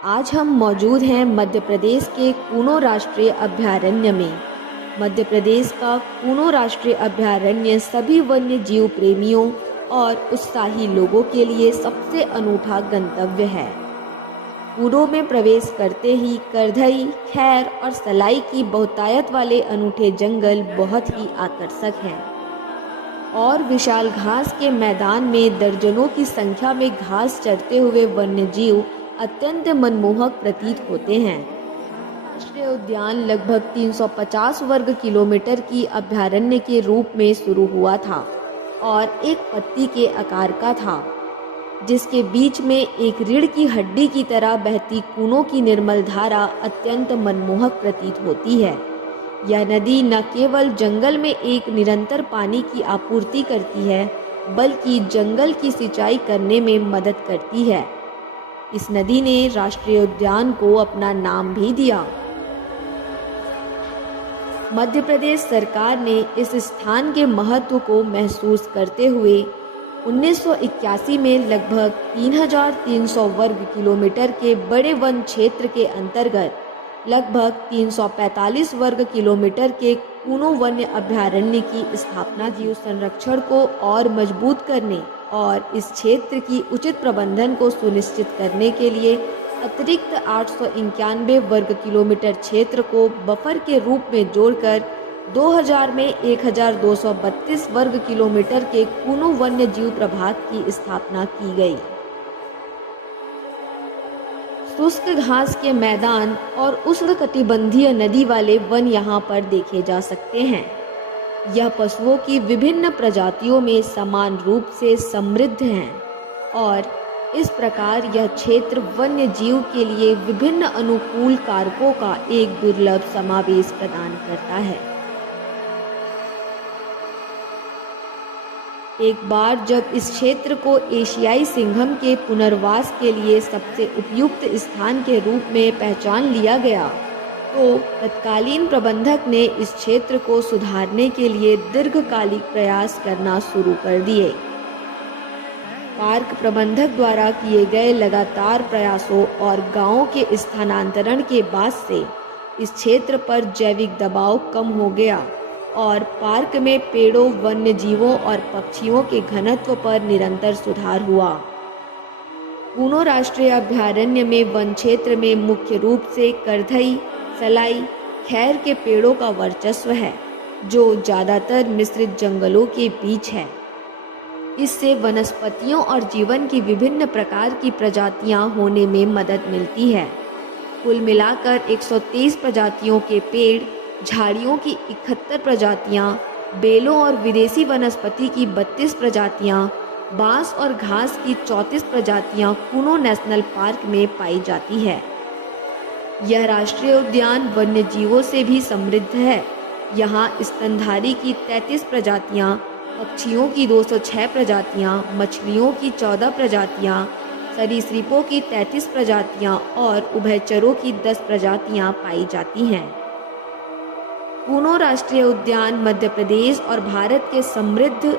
आज हम मौजूद हैं मध्य प्रदेश के कूनो राष्ट्रीय अभयारण्य में। मध्य प्रदेश का कूनो राष्ट्रीय अभयारण्य सभी वन्य जीव प्रेमियों और उत्साही लोगों के लिए सबसे अनूठा गंतव्य है। कूनो में प्रवेश करते ही करधई, खैर और सलाई की बहुतायत वाले अनूठे जंगल बहुत ही आकर्षक हैं और विशाल घास के मैदान में दर्जनों की संख्या में घास चरते हुए वन्य जीव अत्यंत मनमोहक प्रतीत होते हैं। राष्ट्रीय उद्यान लगभग 350 वर्ग किलोमीटर की अभयारण्य के रूप में शुरू हुआ था और एक पत्ती के आकार का था, जिसके बीच में एक रीढ़ की हड्डी की तरह बहती कूनो की निर्मल धारा अत्यंत मनमोहक प्रतीत होती है। यह नदी न केवल जंगल में एक निरंतर पानी की आपूर्ति करती है, बल्कि जंगल की सिंचाई करने में मदद करती है। इस नदी ने राष्ट्रीय उद्यान को अपना नाम भी दिया। मध्य प्रदेश सरकार ने इस स्थान के महत्व को महसूस करते हुए 1981 में लगभग 3,300 वर्ग किलोमीटर के बड़े वन क्षेत्र के अंतर्गत लगभग 345 वर्ग किलोमीटर के कूनो वन्य अभयारण्य की स्थापना जीव संरक्षण को और मजबूत करने और इस क्षेत्र की उचित प्रबंधन को सुनिश्चित करने के लिए अतिरिक्त 891 वर्ग किलोमीटर क्षेत्र को बफर के रूप में जोड़कर 2000 में 1232 वर्ग किलोमीटर के कूनो वन्य जीव प्रभाग की स्थापना की गई। शुष्क घास के मैदान और उष्णकटिबंधीय नदी वाले वन यहाँ पर देखे जा सकते हैं। यह पशुओं की विभिन्न प्रजातियों में समान रूप से समृद्ध हैं और इस प्रकार यह क्षेत्र वन्य जीव के लिए विभिन्न अनुकूल कारकों का एक दुर्लभ समावेश प्रदान करता है। एक बार जब इस क्षेत्र को एशियाई सिंघम के पुनर्वास के लिए सबसे उपयुक्त स्थान के रूप में पहचान लिया गया, तो तत्कालीन प्रबंधक ने इस क्षेत्र को सुधारने के लिए दीर्घकालिक प्रयास करना शुरू कर दिए। पार्क प्रबंधक द्वारा किए गए लगातार प्रयासों और गांवों के स्थानांतरण के बाद से इस क्षेत्र पर जैविक दबाव कम हो गया और पार्क में पेड़ों, वन्य जीवों और पक्षियों के घनत्व पर निरंतर सुधार हुआ। कूनो राष्ट्रीय अभयारण्य में वन क्षेत्र में मुख्य रूप से करधई, सलाई, खैर के पेड़ों का वर्चस्व है, जो ज़्यादातर मिश्रित जंगलों के बीच है। इससे वनस्पतियों और जीवन की विभिन्न प्रकार की प्रजातियां होने में मदद मिलती है। कुल मिलाकर 123 प्रजातियों के पेड़, झाड़ियों की 71 प्रजातियां, बेलों और विदेशी वनस्पति की 32 प्रजातियां, बांस और घास की 34 प्रजातियां कूनो नेशनल पार्क में पाई जाती है। यह राष्ट्रीय उद्यान वन्य जीवों से भी समृद्ध है। यहाँ स्तनधारी की 33 प्रजातियां, पक्षियों की 206 प्रजातियां, मछलियों की 14 प्रजातियां, सरीसृपों की 33 प्रजातियां और उभयचरों की 10 प्रजातियां पाई जाती हैं। कूनो राष्ट्रीय उद्यान मध्य प्रदेश और भारत के समृद्ध